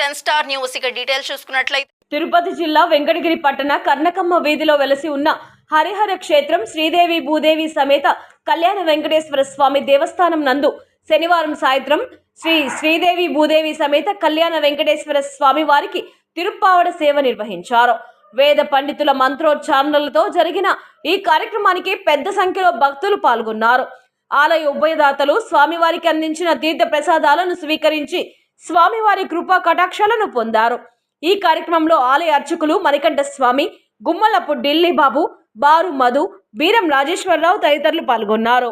10 Star News ఇక details చూసుకున్నట్లయితే తిరుపతి జిల్లా వెంకటగిరి పట్టణ కర్ణకమ్మ వీధిలో వెలసి ఉన్న హరిహర క్షేత్రం శ్రీదేవి భూదేవి సమేత కళ్యాణ వెంకటేశ్వర స్వామి దేవస్థానం నందు శనివారం సాయంత్రం శ్రీదేవి భూదేవి సమేత కళ్యాణ వెంకటేశ్వర స్వామి వారికి తిరుప్పావడ సేవ నిర్వహించారు. వేద పండితుల మంత్రోచ్చారణలతో జరిగిన ఈ కార్యక్రమానికి పెద్ద సంఖ్యలో భక్తులు పాల్గొన్నారు. ఆలయ ఉభయదాతలు స్వామివారికి అందించిన తీర్థ ప్రసాదాలను స్వీకరించి స్వామివారి కృపా కటాక్షాలను పొందారు. ఈ కార్యక్రమంలో ఆలయ అర్చకులు మణికంఠ స్వామి, గుమ్మలపు ఢిల్లీ బాబు, బారు మధు, బీరం రాజేశ్వరరావు తదితరులు పాల్గొన్నారు.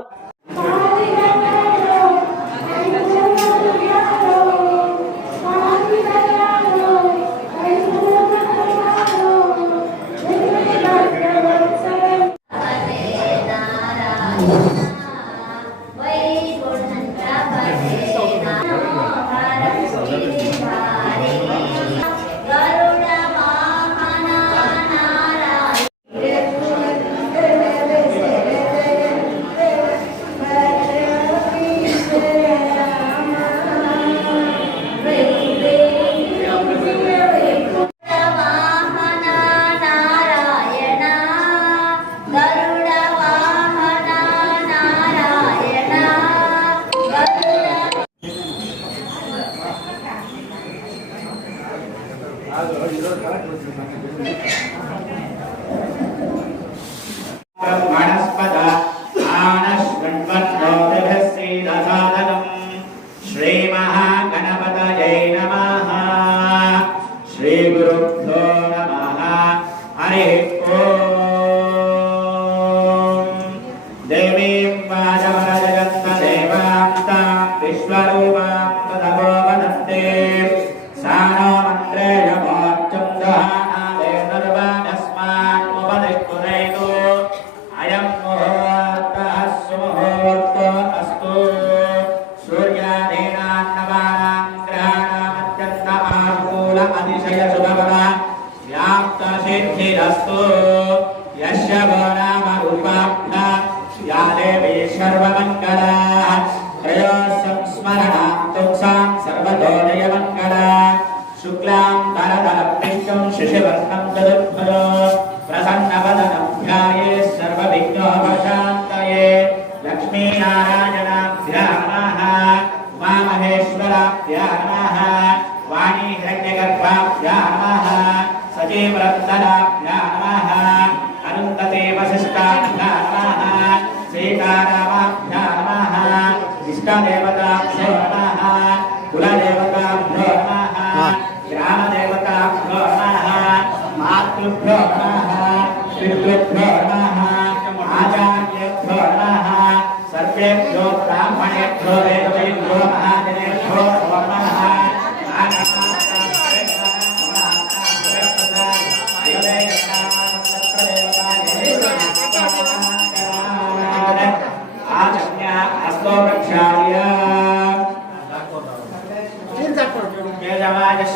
श्री महागणपतये नमः। श्री गुरुभ्यो नमः। हरिः ओम्। देवीं वाजवरजगत्तदेवां तां विश्वरूपां तदवो वदन्ते सा नो मन्त्रेण मोक्षं दहानादे सर्वानस्मान्मुपदिष्टुनैतु अयं मुहूर्तः सुमुहूर्तो अस्तु। अतिशय शुभवदा व्याप्त सिद्धिरस्तु यस्य वो नाम रूपाभ्या या देवी सर्वमङ्गला त्रयोः संस्मरणान्तुं सां सर्वतोदयमङ्गला शुक्लां वरदं विष्णुं शिशिवर्णं तदुद्भयो प्रसन्नवदनं ध्यायेत् सर्वविघ्नोपशान्तये लक्ष्मीनारायणाभ्यां नमः उमामहेश्वराभ्यां नमः वाणी हिरण्यगर्भाभ्यां नमः सजीवरत्नाभ्यां नमः अनन्तते वसिष्ठाभ्यां नमः सीतारामाभ्यां नमः इष्टदेवताभ्यो नमः कुलदेवताभ्यो नमः ग्रामदेवताभ्यो नमः मातृभ्यो नमः पितृभ्यो नमः आचार्येभ्यो नमः सर्वेभ्यो ब्राह्मणेभ्यो वेदवेभ्यो महाजनेभ्यो नमः।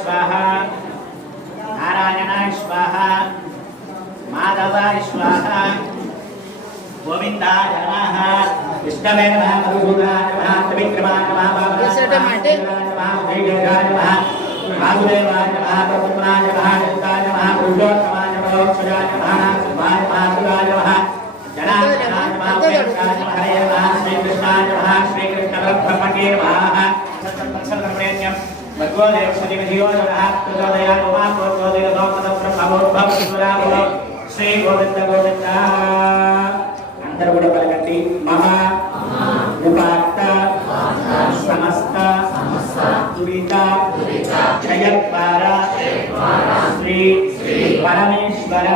स्वाहा नारायणाय स्वाहा माधवाय स्वाहा गोविंदाय नमः विष्णवे नमः मधुसूदनाय नमः त्रिविक्रमाय नमः वासुदेवाय नमः प्रद्युम्नाय नमः नित्याय नमः पुरुषोत्तमाय नमः मोक्षजाय नमः शिवाय नमः शिवाय नमः जनाय नमः वेंकटाय नमः हरे नमः श्रीकृष्णाय नमः श्रीकृष्णपरब्रह्मणे नमः सत्संगप्रेण्यं भगवो देवसदिविधियो नमः प्रचोदयात् उमा प्रोचोदयतो ब्रह्मोद्भवस्वराभो श्री गोविंद गोविंद अंदर కూడా పలకండి మహా ఉపాత్త సమస్త దురిత క్షయద్వార శ్రీ పరమేశ్వర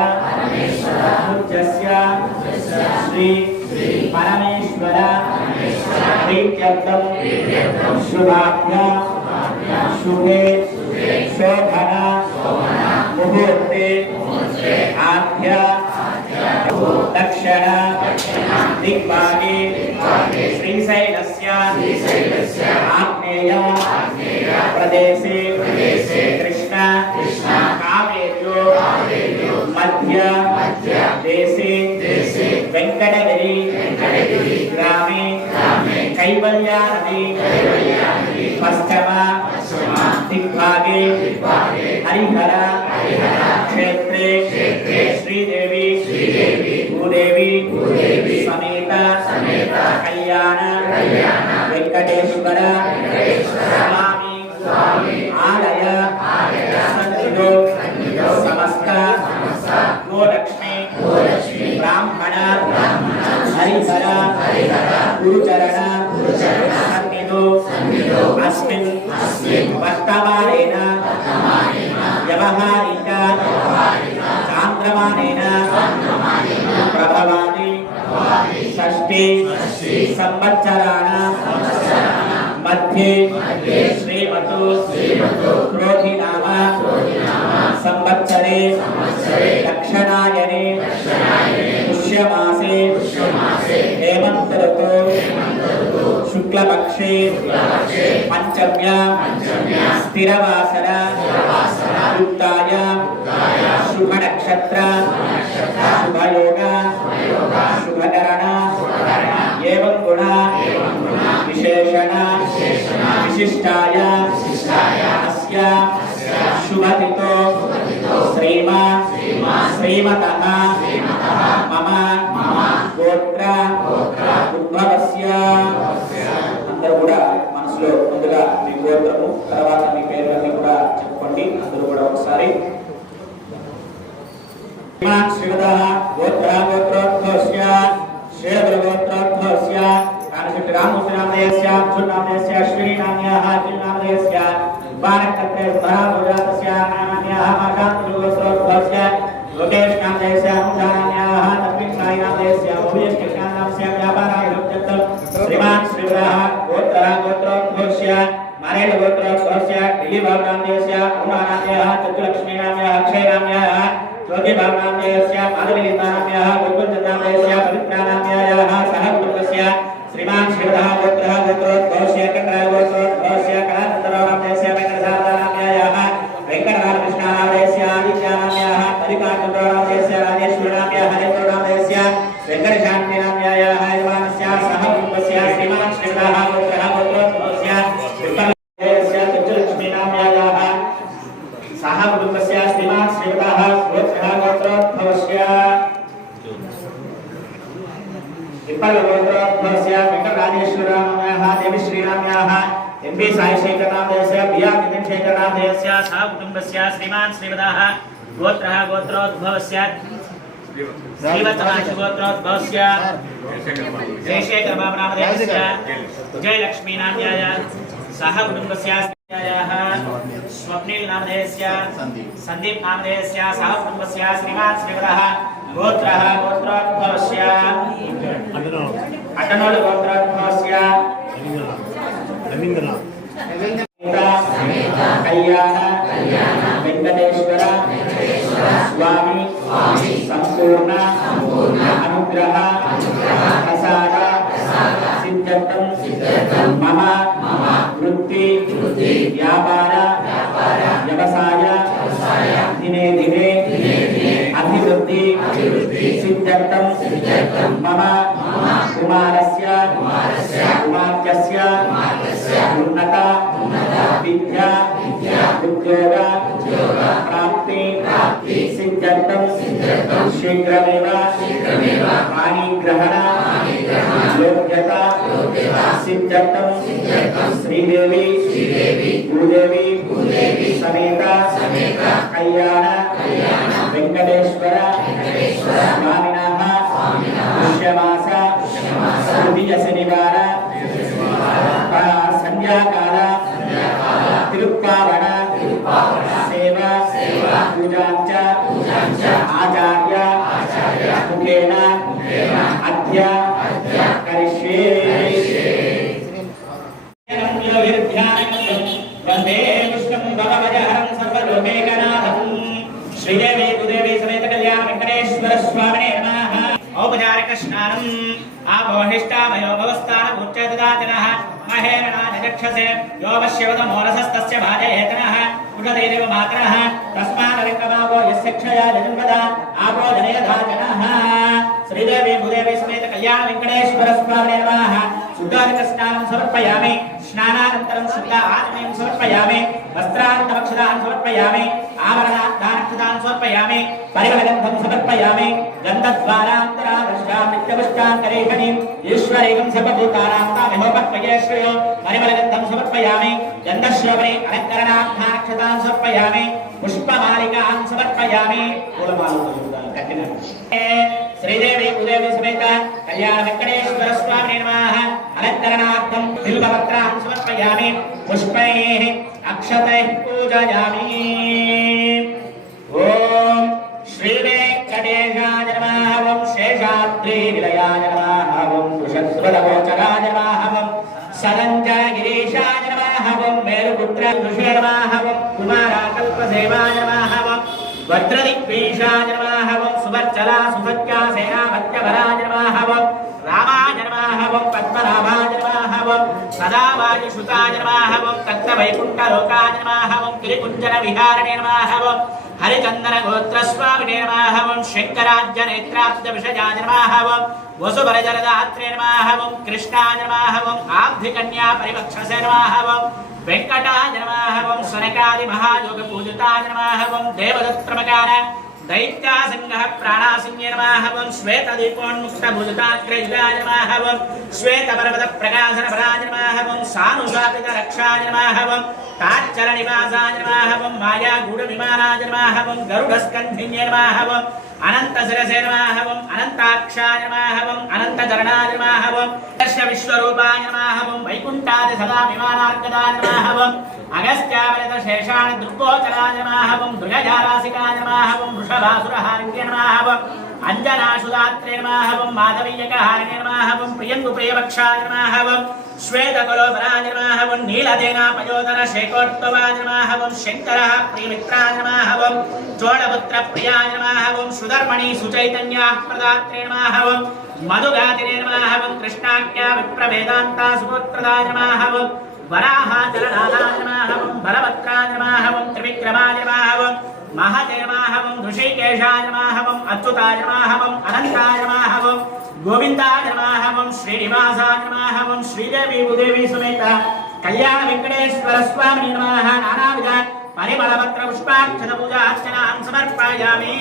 పూజ్యస్య శ్రీ పరమేశ్వర ప్రీత్యర్థం శుభాభ్య शुभे शोभन मुहूर्ते आद्य दक्षिण दिग्भागे श्रीशैलस्य आग्नेय प्रदेशे कृष्ण कावेर्यो मध्य देशे वेंकटगिरी ग्रामे कैवल्या नदी पश्चिम दिग्भागे हरिहर क्षेत्रे श्रीदेवी भूदेवी समेत कल्याण वेंकटेश्वर स्वामी आलय सन्निधो समस्त गोलक्ष्मी ब्राह्मण हरिहर गुरुचरण सन्निधो अस्मिन् वर्तमानेन व्यवहारिक चान्द्रमानेन प्रभवानि षष्ठी संवत्सराणां मध्ये श्रीमतु क्रोधिनाम संवत्सरे दक्षिणायने पुष्यमासे हेमन्त ऋतौ शुक्लपक्षे पंचम्या स्थिरवासर युक्ताया शुभ नक्षत्र शुभयोग शुभकरण एवं गुण विशेषण विशिष्टाय अस्य शुभतिथो श्रीमतः मम गोत्र उद्भवस्य అందరూ కూడా మనసులో ముందుగా మీ గోత్రము తర్వాత మీ పేర్లన్నీ కూడా చెప్పుకోండి అందరూ కూడా ఒకసారి శ్రీమదః గోత్రోద్భవస్య శ్రీగోత్రోద్భవస్య కానశెట్టి రామకృష్ణనామధేయస్య అర్జుననామధేయస్య అశ్వినీనామ్యాః అఖిలనామధేయస్య వానక్షత్రే స్వరాభోజాతస్య నామ్యాః మాషాంతగోత్రోద్భవస్య లోకేష్నామధేయస్య అనుజానామ్యాః తస్మిన్సాయినామధేయస్య భూయష్కృష్ణానామస్య వ్యాపారాయ హృత్యత్తం శ్రీమాన్ శ్రీవరాహ गोत्रोद्भवस्य मारेण गोत्रोद्भवस्य दिलीभवनामधेयस्य उमानाम्याः चतुर्लक्ष्मीनाम्याः अक्षयनाम्याः ज्योतिभवनामधेयस्य माधवीनाम्याः गुरुकुलचन्द्रनामधेयस्य पवित्रानाम्याः सह कुटुम्बस्य श्रीमान् शिवदः गोत्रः गोत्रोद्भवस्य कण्डराय गोत्रोद्भवस्य कलाचन्द्रनामधेयस्य वेङ्कटसारदानाम्याः वेङ्कटरामकृष्णानामधेयस्य आदित्यानाम्याः मल्लिकार्जुननामधेयस्य राजेश्वरनाम्याः हरेन्द्रनामधेयस्य वेङ्कटशान्तिनाम्याः यजमानस्य सह कुटुम्बस्य श्रीमान् शिवदः गोत्रः गोत्रोद्भवस्य विठ्ठलनामधेयस्य चतुर्लक्ष्मीनाम्याः सह कुटुम्बस्य श्रीमान् शिवदः गोत्रः गोत्रोद्भवस्य विठ्ठलगोत्रोद्भवस्य वेङ्कटराजेश्वरनाम्याः देवीश्रीनाम्याः एम्बी साईशेखरनामधेयस्य बिया नितिनशेखरनामधेयस्य सह कुटुम्बस्य श्रीमान् श्रीवदः गोत्रः गोत्रोद्भवस्य श्रीवत्सनाशगोत्रोद्भवस्य जयशेखरबाबुनामधेयस्य जयलक्ष्मीनाम्याः सह कुटुम्बस्य स्वप्निलनामधेयस्य सन्दीपनामधेयस्य सह कुटुम्बस्य श्रीमान् श्रीवदः गोत्रः गोत्रोद्भवस्य अटनोल गोत्रोद्भवस्य कल्याण वेंकटेश्वर स्वामी संपूर्ण अनुग्रह प्रसाद सिद्धतं मम वृत्ति व्यापार व्यवसाय दिने दिने अभिवृद्धि सिद्धतं मम कुमारस्य कुमार्यस्य उन्नत विद्या उद्योग प्राप्ति सिद्धतं शीघ्रमेव पाणिग्रहण योग्यता सिद्धतं श्रीदेवी भूदेवी समेत कल्याण वेंकटेश्वर स्वामिनः पुष्यमास तृतीय शनिवार संध्याकाल तिरुप्पावण सेवा पूजांच आचार्य मुखेन अद्य करिष्ये वन्दे विष्णुं भवभयहरं सर्वलोकैकनाथं श्रीदेवी भूदेवी समेत कल्याण वेंकटेश्वर स्वामिने नमः औपचारिक स्नानम् आपोहिष्टामयो भवस्थान उच्चददातिनः महेरणादिचक्षसे यो वश्यवतमोरसस्तस्य भाजयेतनः उषदैरिव मातरः तस्मादरिङ्गमावो यस्य क्षया जन्मदा आपो जनयधाजनः श्रीदेवी भूदेवी समेत कल्याण वेंकटेश्वर स्वामिने नमः शुद्धार्घ स्नानं समर्पयामि स्नानानन्तरं शुद्ध आत्मयं समर्पयामि वस्त्रान्तमक्षदान् समर्पयामि आभरणादानक्षदान् समर्पयामि परिमलगन्धं समर्पयामि गन्धद्वारान्तरादर्शां नित्यपुष्टान्तरेखनीम् ईश्वरेकं सर्वभूतानां तामिहोपक्वयेश्वयो परिमलगन्धं समर्पयामि गन्धश्रवणे अलङ्करणार्थाक्षतान् समर्पयामि पुष्पमालिकान् समर्पयामि श्रीदेवी भूदेवी समेत कल्याण वेंकटेश्वर स्वामिने नमः अलंकरणार्थं बिल्वपत्रान् समर्पयामि पुष्पैः अक्षतैः पूजयामि ओम श्री वेंकटेशाय नमः ओम शेषाद्रिनिलयाय नमः ओम वृषध्वजगोचराय नमः ओम सदञ्जयगिरीशाय नमः ओम मेरुपुत्र ऋषे नमः ओम कुमाराकल्पसेवाय नमः ओम वज्रदिग्वीशाय नमः ओम सुवर्चला सुसज्जा सेनापत्यवराय नमः ओम रामाय नमः ओम पद्मनाभाय नमः ओम सदावायुसुताय नमः ओम तत्तवैकुण्ठलोकाय नमः ओम गिरिकुञ्जरविहारिणे नमः ओम हरिचन्दनगोत्रस्वामिने नमः ओम शङ्कराज्यनेत्राब्जविषयाय नमः ओम वसुबलजलदात्रे नमः ओम कृष्णाय नमः ओम आब्धिकन्यापरिवक्षसे नमः ओम वेंकटाय नमः ओम सनकादिमहायोगपूजिताय नमः ओम देवदत्प्रमकार दैत्यासङ्गः प्राणासिंहे नमः ओम श्वेतदीपोन्मुक्तभुजताग्रयुगाय नमः ओम श्वेतपर्वतप्रकाशनपराय नमः ओम सानुशापितरक्षाय नमः ओम ताच्चलनिवासाय नमः ओम मायागूढविमानाय नमः ओम गरुडस्कन्धिन्ये नमः ओम अनन्तशिरसे नमः ओम अनन्ताक्षाय नमः ओम अनन्तचरणाय नमः ओम विश्वरूपाय नमः ओम वैकुण्ठादि सदा विमानार्कदाय नमः ओम अगस्त्यावलितशेषाणि दुर्गोचराय नमः ओम दुर्गजारासिकाय नमः ओम वृषभासुरहारिण्ये नमः ओम अंजनाशुदात्रे नमः ओम माधवीयकहारिणे नमः ओम प्रियङ्गुप्रियवक्षाय नमः ओम श्वेतकलोपराय नमः ओम नीलदेनापयोदर शेकोत्तवाय नमः ओम शङ्करः प्रियमित्राय नमः ओम चोळपुत्रप्रियाय नमः ओम सुधर्मणि सुचैतन्याप्रदात्रे नमः ओम मधुगातिरे नमः ओम कृष्णाख्या विप्रवेदान्ता सुपुत्रदाय नमः ओम वराहाचलनादाय नमः ओम बलभद्राय नमः ओम त्रिविक्रमाय नमः ओम महते नमः ओम ऋषिकेशाय नमः ओम अच्युताय नमः ओम अनन्ताय नमः ओम गोविन्दाय नमः ओम श्रीनिवासाय नमः ओम श्रीदेवी भूदेवी समेत कल्याण वेंकटेश्वर स्वामिने नमः नानाविध परिमलपत्र पुष्पाक्षत पूजा अर्चनां समर्पयामि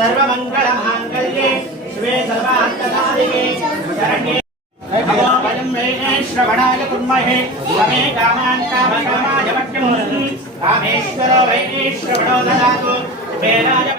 सर्वमङ्गलमाङ्गल्ये शिवे सर्वार्थसाधिके शरण्ये वयं वै श्रवणाय कुर्महे समे कामान् कामकामाय वक्यं कामेश्वरो वै श्रवणो ददातु वेदाय